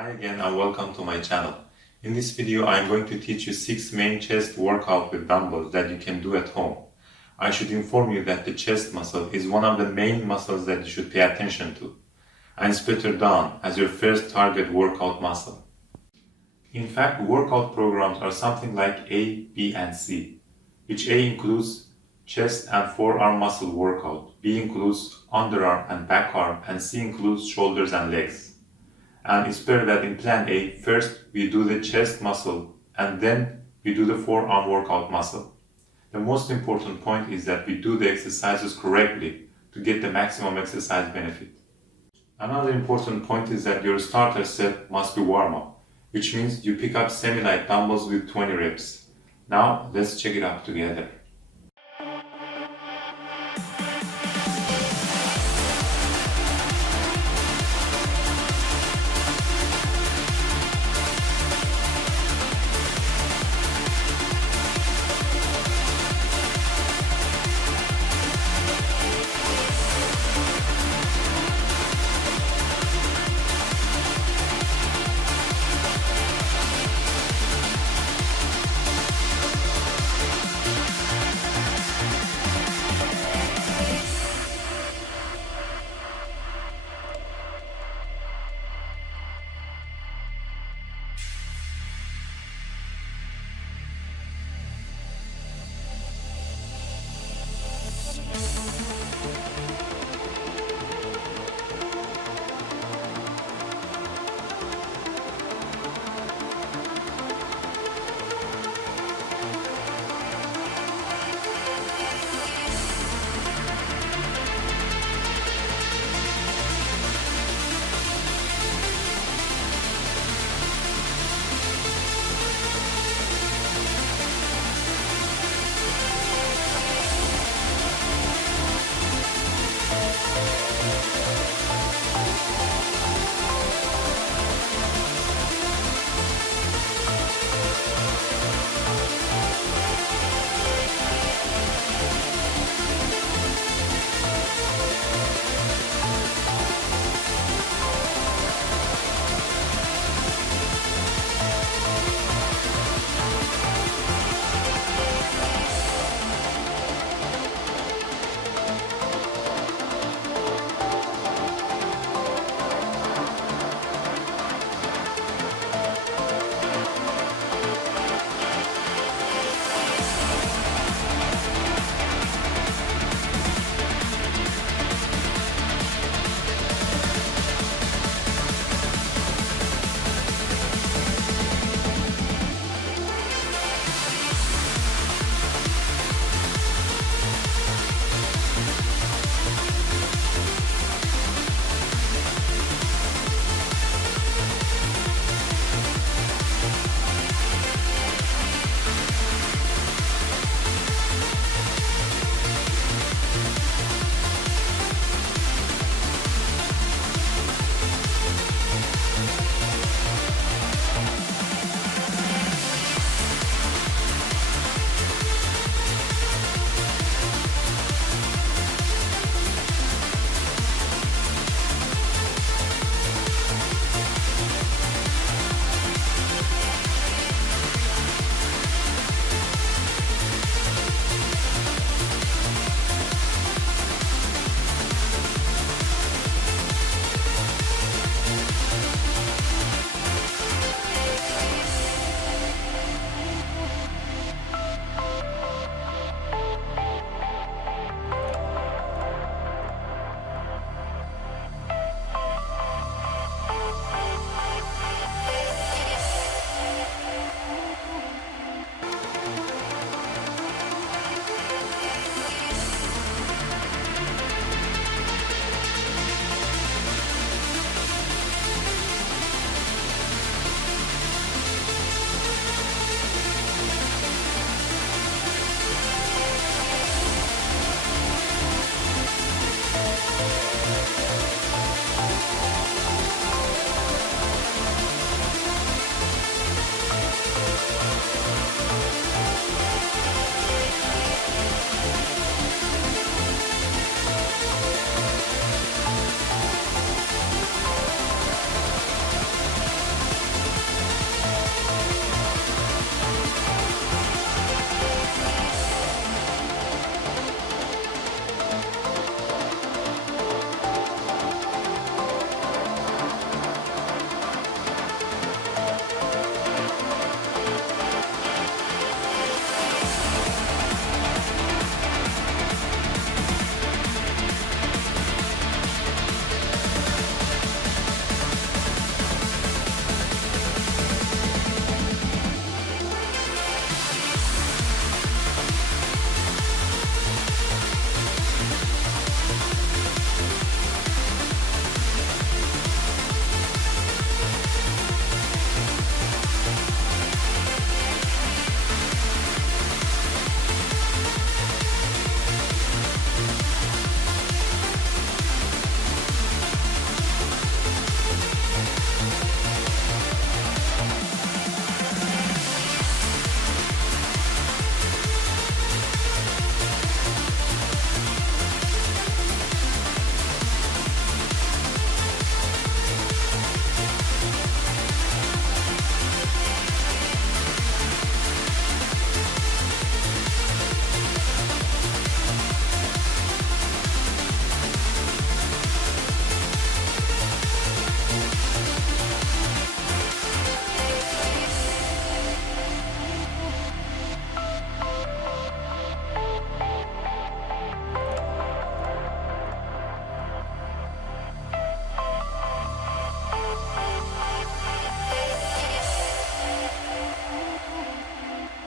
Hi again and welcome to my channel. In this video I am going to teach you 6 main chest workout with dumbbells that you can do at home. I should inform you that the chest muscle is one of the main muscles that you should pay attention to. And it's better done as your first target workout muscle. In fact, workout programs are something like A, B, and C, which A includes chest and forearm muscle workout, B includes underarm and back arm, and C includes shoulders and legs. And it's better that in plan A, first we do the chest muscle and then we do the forearm workout muscle. The most important point is that we do the exercises correctly to get the maximum exercise benefit. Another important point is that your starter set must be warm up, which means you pick up semi light dumbbells with 20 reps. Now let's check it out together.